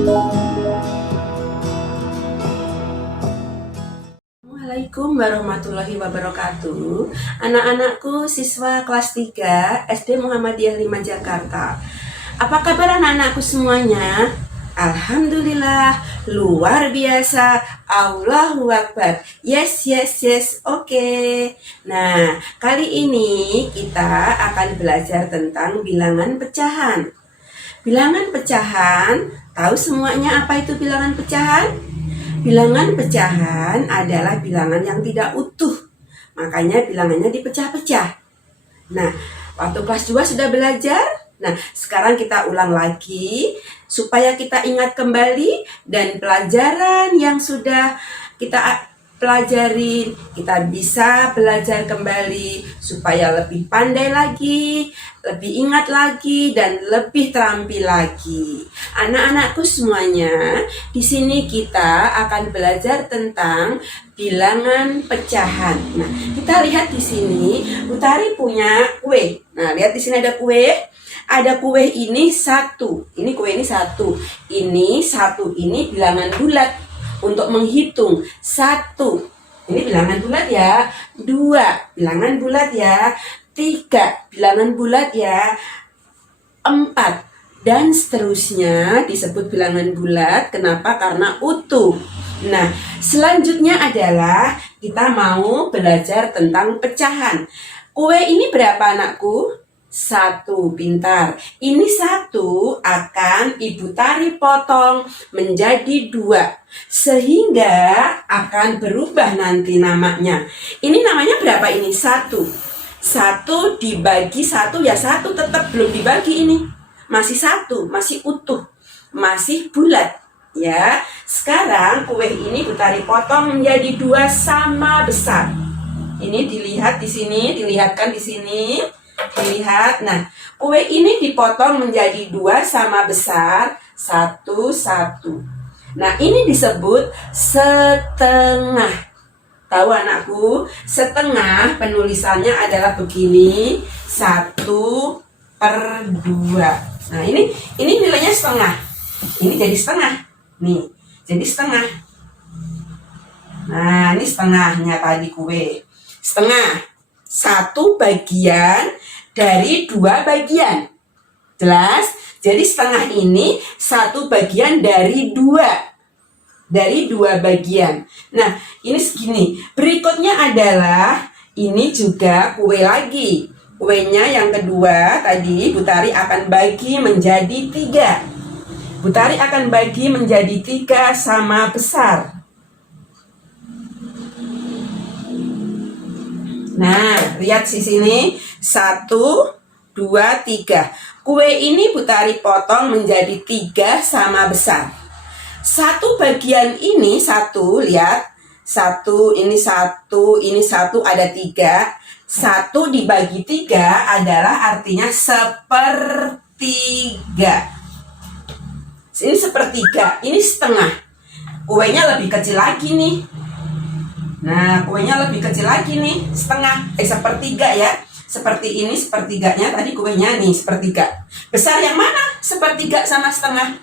Assalamualaikum warahmatullahi wabarakatuh. Anak-anakku siswa kelas 3 SD Muhammadiyah 5 Jakarta. Apa kabar anak-anakku semuanya? Alhamdulillah, luar biasa. Allahu Akbar. Yes, oke. Nah, kali ini kita akan belajar tentang bilangan pecahan. Bilangan pecahan, tahu semuanya apa itu bilangan pecahan? Bilangan pecahan adalah bilangan yang tidak utuh, makanya bilangannya dipecah-pecah. Nah, waktu kelas 2 sudah belajar. Nah, sekarang kita ulang lagi supaya kita ingat kembali dan pelajaran yang sudah kita pelajarin, kita bisa belajar kembali supaya lebih pandai lagi, lebih ingat lagi, dan lebih terampil lagi. Anak-anakku semuanya, di sini kita akan belajar tentang bilangan pecahan. Nah, kita lihat di sini, Utari punya kue. Nah, lihat di sini ada kue. Ada kue ini 1. Ini kue ini 1. Ini 1. Ini bilangan bulat. Untuk menghitung 1, ini bilangan bulat ya. 2, bilangan bulat ya. 3, bilangan bulat ya. 4, dan seterusnya disebut bilangan bulat. Kenapa? Karena utuh. Nah, selanjutnya adalah kita mau belajar tentang pecahan. Kue ini berapa anakku? 1, pintar. Ini 1 akan Ibu Tari potong menjadi 2, sehingga akan berubah nanti namanya. Ini namanya berapa ini? 1 dibagi 1 ya 1, tetap belum dibagi ini. Masih 1, masih utuh, masih bulat ya. Sekarang kue ini Bu Tari potong menjadi 2 sama besar. Ini dilihat di sini, dilihatkan di sini. Dilihat, nah kue ini dipotong menjadi 2 sama besar 1. Nah ini disebut setengah. Tahu anakku, setengah penulisannya adalah begini, 1/2. Nah ini nilainya setengah. Ini jadi setengah. Nih, jadi setengah. Nah ini setengahnya tadi kue. Setengah. 1 bagian dari 2 bagian. Jelas? Jadi setengah ini 1 bagian dari 2. Dari 2 bagian. Nah, ini segini. Berikutnya adalah ini juga kue lagi. Kuenya yang kedua tadi Bu Tari akan bagi menjadi 3. Bu Tari akan bagi menjadi 3 sama besar. Nah, lihat di sini 1, 2, 3. Kue ini Bu Tari potong menjadi 3 sama besar. 1 bagian ini 1, lihat. 1, ini 1, ini 1, ada 3. 1 dibagi 3 adalah artinya 1/3. Ini 1/3, ini setengah. Kuenya lebih kecil lagi nih. Nah, kuenya lebih kecil lagi nih, setengah, 1/3 ya. Seperti ini 1/3-nya, tadi kuenya nih 1/3. Besar yang mana? 1/3 sama setengah.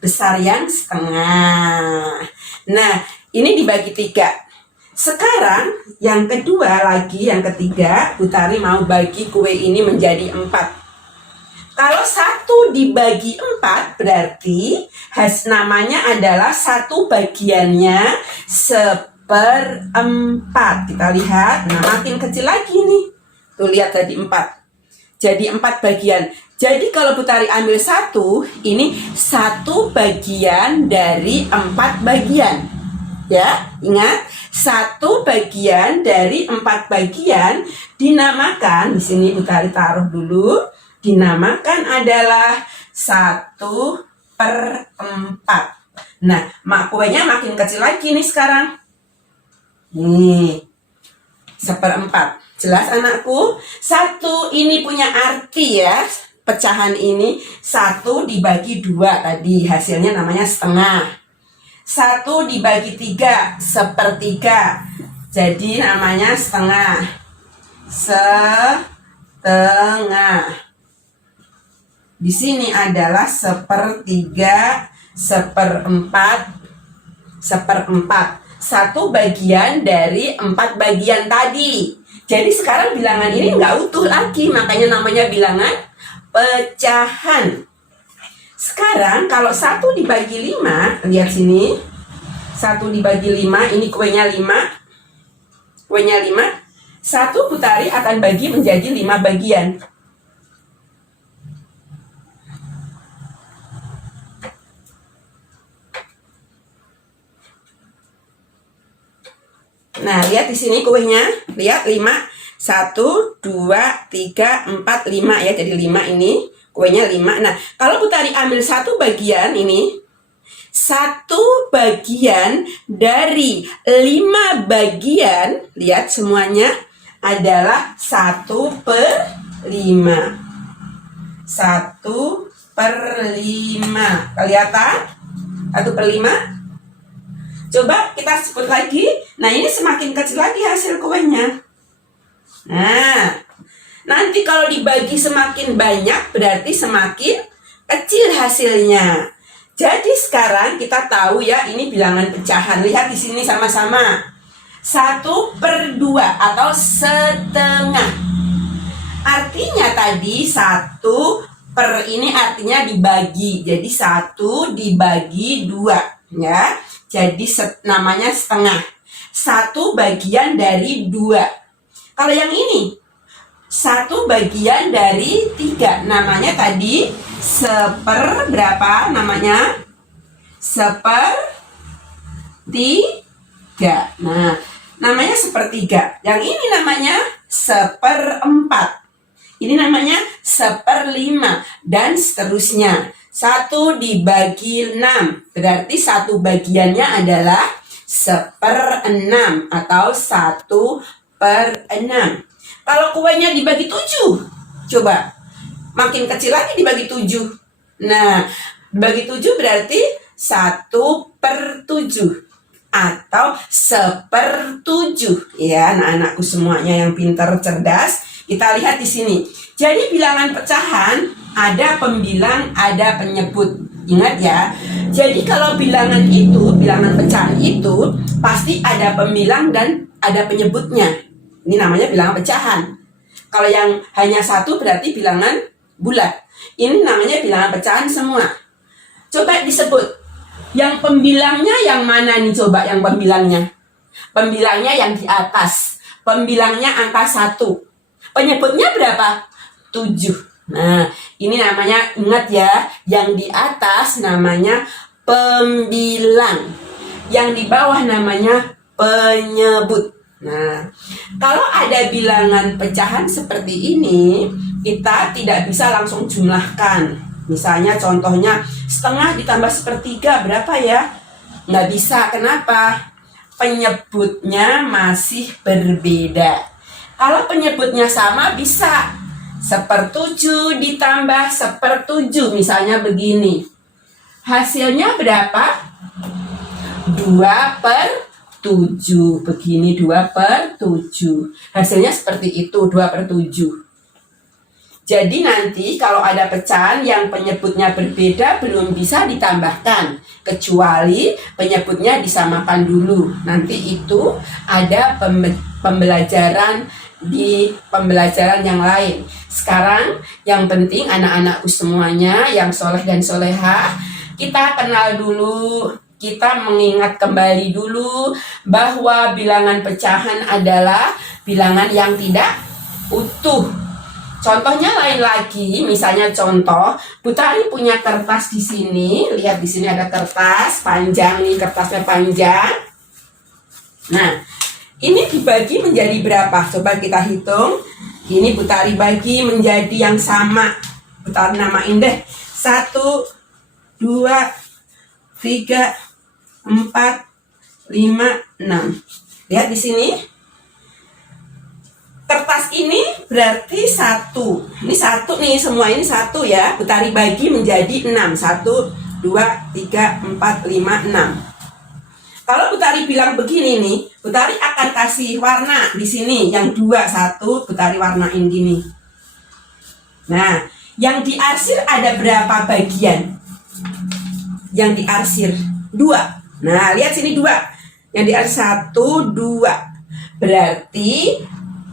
Besar yang setengah. Nah, ini dibagi 3. Sekarang, yang kedua lagi, yang ketiga, Bu Tari mau bagi kue ini menjadi 4. Kalau 1 dibagi 4 berarti namanya adalah 1 bagiannya 1/4. Kita lihat, nah makin kecil lagi nih. Tuh lihat tadi 4. Jadi 4 bagian. Jadi kalau Bu Tari ambil 1, ini 1 bagian dari 4 bagian. Ya, ingat, 1 bagian dari 4 bagian dinamakan, di sini Bu Tari taruh dulu, dinamakan adalah 1/4. Nah, kuenya makin kecil lagi nih sekarang. Nih, 1/4. Jelas anakku? 1 ini punya arti ya. Pecahan ini 1 dibagi 2 tadi. Hasilnya namanya setengah. 1 dibagi 3, 1/3. Jadi namanya setengah. Setengah. Di sini adalah 1/3 seperempat, seperempat. 1 bagian dari 4 bagian tadi. Jadi sekarang bilangan ini nggak utuh lagi, makanya namanya bilangan pecahan. Sekarang kalau 1 dibagi 5, lihat sini. 1 dibagi 5, ini kuenya 5. Kuenya 5. 1 Putari akan bagi menjadi 5 bagian. Nah, lihat di sini kuenya. Lihat 5. 1, 2, 3, 4, 5 ya. Jadi 5 ini. Kuenya 5. Nah, kalau Putari ambil 1 bagian ini. 1 bagian dari 5 bagian. Lihat semuanya adalah 1/5. 1/5. Kelihatan? 1/5. Coba kita sebut lagi. Nah, ini semakin kecil lagi hasil kuenya. Nah, nanti kalau dibagi semakin banyak berarti semakin kecil hasilnya. Jadi sekarang kita tahu ya, ini bilangan pecahan. Lihat di sini sama-sama. 1/2 atau setengah. Artinya tadi 1 per ini artinya dibagi. Jadi 1 dibagi 2 ya. Jadi namanya setengah. 1 bagian dari 2. Kalau yang ini 1 bagian dari 3. Namanya tadi berapa namanya? 1/3. Nah, namanya 1/3. Yang ini namanya 1/4. Ini namanya 1/5 dan seterusnya. 1 dibagi 6. Berarti 1 bagiannya adalah 1/6 atau 1/6. Kalau kuenya dibagi 7, coba makin kecil lagi dibagi 7. Nah, bagi 7 berarti 1/7 atau 1/7 ya, anak-anakku semuanya yang pintar cerdas. Kita lihat di sini. Jadi bilangan pecahan ada pembilang, ada penyebut. Ingat ya. Jadi kalau bilangan pecahan itu pasti ada pembilang dan ada penyebutnya. Ini namanya bilangan pecahan. Kalau yang hanya 1 berarti bilangan bulat. Ini namanya bilangan pecahan semua. Coba disebut. Yang pembilangnya yang mana nih, coba yang pembilangnya? Pembilangnya yang di atas. Pembilangnya angka 1. Penyebutnya berapa? 7. Nah, ini namanya, ingat ya, yang di atas namanya pembilang. Yang di bawah namanya penyebut. Nah, kalau ada bilangan pecahan seperti ini, kita tidak bisa langsung jumlahkan. Misalnya contohnya setengah ditambah 1/3 berapa ya? Nggak bisa. Kenapa? Penyebutnya masih berbeda. Kalau penyebutnya sama bisa 1/7 ditambah 1/7, misalnya begini. Hasilnya berapa? 2/7. Begini 2/7. Hasilnya seperti itu, 2/7. Jadi nanti kalau ada pecahan yang penyebutnya berbeda belum bisa ditambahkan. Kecuali penyebutnya disamakan dulu. Nanti itu ada pembelajaran di pembelajaran yang lain. Sekarang yang penting anak-anakku semuanya yang soleh dan solehah, kita kenal dulu, kita mengingat kembali dulu bahwa bilangan pecahan adalah bilangan yang tidak utuh. Contohnya lain lagi, misalnya contoh, Putari punya kertas di sini. Lihat di sini ada kertas panjang nih, kertasnya panjang. Nah, ini dibagi menjadi berapa? Coba kita hitung. Ini Putari bagi menjadi yang sama. Putari namain deh. 1, 2, 3, 4, 5, 6. Lihat di sini. Kertas ini berarti 1. Ini 1 nih, semua ini 1 ya. Putari bagi menjadi 6. 1, 2, 3, 4, 5, 6. Kalau Putari bilang begini nih, Putari akan kasih warna di sini. Yang 2, 1, Putari warnain gini. Nah, yang diarsir ada berapa bagian? yang diarsir 2. Nah, lihat sini 2. Yang diarsir 1, 2. Berarti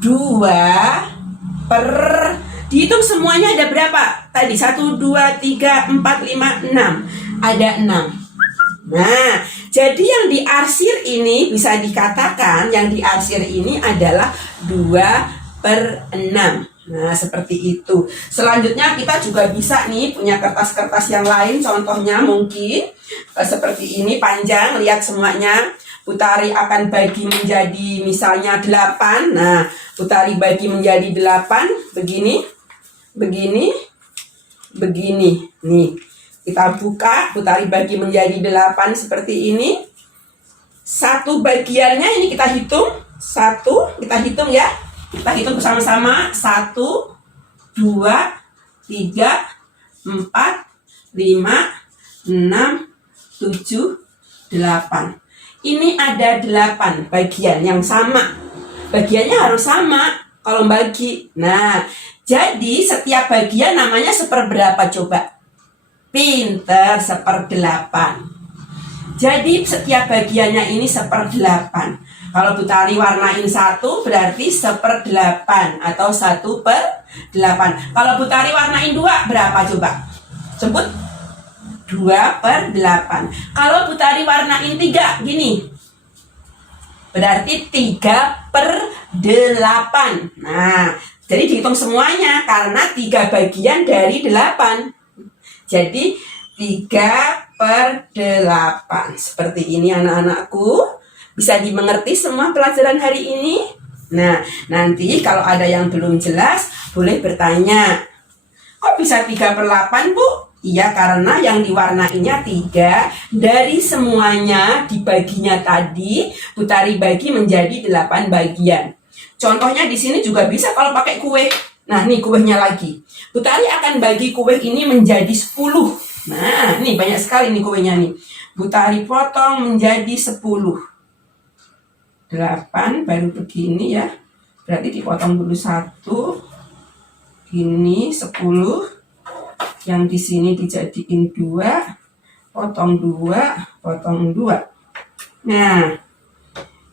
2 per, dihitung semuanya ada berapa? Tadi 1, 2, 3, 4, 5, 6. Ada 6. Nah, jadi yang diarsir ini bisa dikatakan yang diarsir ini adalah 2/6. Nah, seperti itu. Selanjutnya kita juga bisa nih punya kertas-kertas yang lain. Contohnya mungkin seperti ini panjang, lihat semuanya. Putari akan bagi menjadi misalnya 8. Nah, Putari bagi menjadi 8. Begini, begini, begini. Nih, kita buka, Putari bagi menjadi 8 seperti ini. Satu bagiannya ini kita hitung. Kita hitung ya. Kita hitung bersama-sama. 1, 2, 3, 4, 5, 6, 7, 8. Ini ada 8 bagian yang sama. Bagiannya harus sama kalau bagi. Nah, jadi setiap bagian namanya seperberapa coba? Pinter, 1/8. Jadi setiap bagiannya ini 1/8. Kalau Putari warnain 1 berarti 1/8 atau 1/8. Kalau Putari warnain 2 berapa coba? Sebut. 2/8. Kalau Putari warnain 3 gini, berarti 3/8. Nah, jadi dihitung semuanya karena 3 bagian dari 8. Jadi 3/8. Seperti ini anak-anakku. Bisa dimengerti semua pelajaran hari ini? Nah, nanti kalau ada yang belum jelas boleh bertanya. Kok bisa 3/8, Bu? Iya, karena yang diwarnainya 3. Dari semuanya dibaginya tadi, Putari bagi menjadi 8 bagian. Contohnya di sini juga bisa kalau pakai kue. Nah, nih kuenya lagi. Putari akan bagi kue ini menjadi 10. Nah, nih banyak sekali nih kuenya nih. Putari potong menjadi 10. 8 baru begini ya. Berarti dipotong dulu 1. Ini 10. Yang di sini dijadiin 2. Potong 2, potong 2. Nah,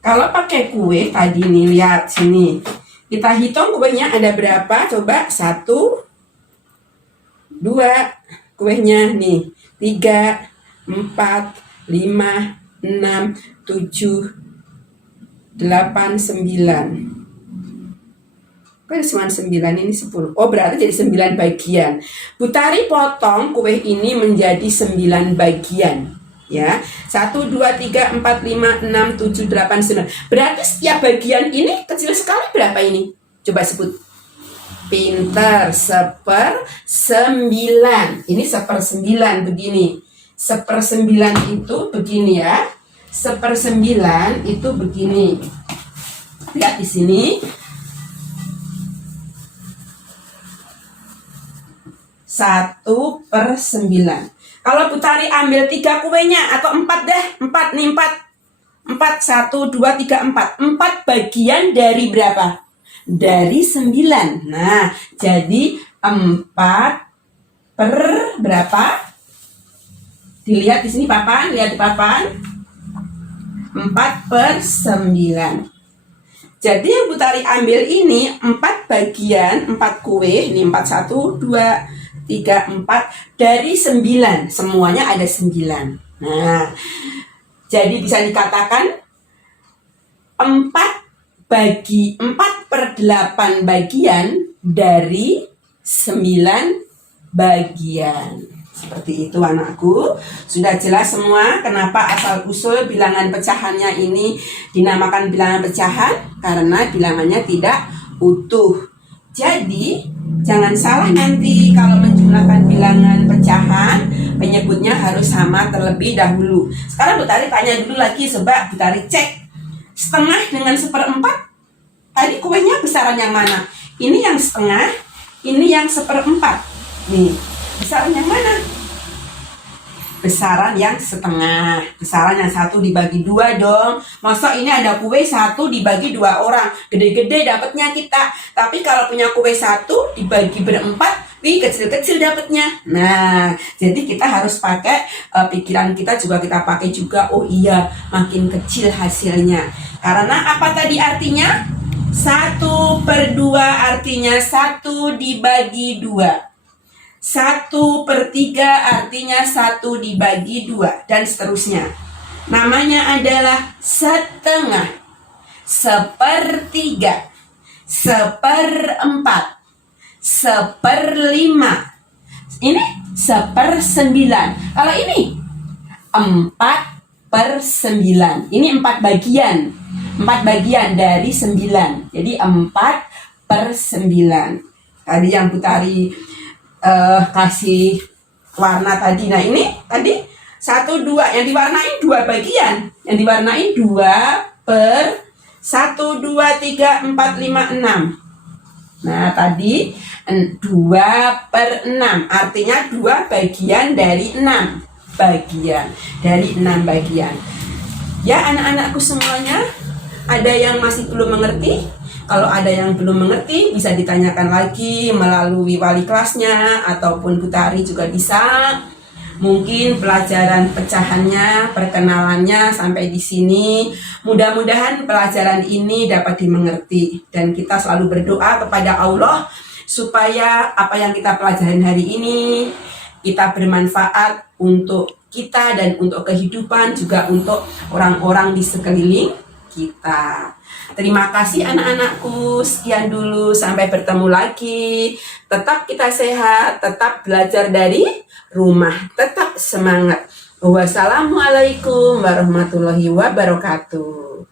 kalau pakai kue tadi nih, lihat sini. Kita hitung kuenya ada berapa? Coba 1, 2. Kuenya nih 3, 4, 5, 6, 7, 8, 9. Kok cuma 9, ini 10. Oh, berarti jadi 9 bagian. Putari potong kue ini menjadi 9 bagian. Ya, 1, 2, 3, 4, 5, 6, 7, 8, 9. Berarti setiap bagian ini kecil sekali. Berapa ini? Coba sebut. Pinter, 1/9. Ini 1/9 begini. 1/9 itu begini ya. 1/9 itu begini. Lihat di sini. 1/9. Kalau Putari ambil 3 kuenya atau 4 deh. 4 nih, 4. 4, 1, 2, 3, 4. 4 bagian dari berapa? Dari 9. Nah, jadi 4 per berapa? Dilihat di sini papan, lihat di papan. 4/9. Jadi yang Putari ambil ini 4 bagian, 4 kue, ini 4, 1, 2, 3, 4 dari 9. Semuanya ada 9. Nah, jadi bisa dikatakan 4/8 bagian dari 9 bagian. Seperti itu anakku. Sudah jelas semua kenapa asal-usul bilangan pecahannya ini dinamakan bilangan pecahan? Karena bilangannya tidak utuh. Jadi, jangan salah nanti kalau menjumlahkan bilangan pecahan, penyebutnya harus sama terlebih dahulu. Sekarang Putari tanya dulu lagi, coba Putari cek. Setengah dengan 1/4, tadi kuenya besaran yang mana? Ini yang setengah, ini yang 1/4. Nih, besaran yang mana? Besaran yang setengah. Besaran yang 1 dibagi 2 dong. Masa ini ada kue 1 dibagi 2 orang, gede-gede dapatnya kita. Tapi kalau punya kue 1 dibagi berempat, Wih, kecil-kecil dapatnya. Nah, jadi kita harus pakai pikiran kita juga kita pakai juga. Oh iya, makin kecil hasilnya. Karena apa tadi artinya? 1/2 artinya 1 dibagi 2. 1/3 artinya 1 dibagi 2. Dan seterusnya. Namanya adalah setengah, 1/3, 1/4, 1/5. Ini 1/9. Kalau ini 4/9. Ini 4 bagian. 4 bagian dari 9. Jadi 4/9. Tadi yang Putari kasih warna tadi. Nah ini tadi 1, 2 yang diwarnain 2 bagian. Yang diwarnain 2 per 1, 2, 3, 4, 5, 6. Nah tadi 2/6 artinya 2 bagian dari 6 bagian. Dari 6 bagian. Ya anak-anakku semuanya, ada yang masih belum mengerti? Kalau ada yang belum mengerti bisa ditanyakan lagi melalui wali kelasnya ataupun Putari juga bisa. Mungkin pelajaran pecahannya, perkenalannya sampai di sini. Mudah-mudahan pelajaran ini dapat dimengerti dan kita selalu berdoa kepada Allah supaya apa yang kita pelajarin hari ini kita bermanfaat untuk kita dan untuk kehidupan, juga untuk orang-orang di sekeliling kita. Terima kasih anak-anakku, sekian dulu, sampai bertemu lagi. Tetap kita sehat, tetap belajar dari rumah, tetap semangat. Wassalamualaikum warahmatullahi wabarakatuh.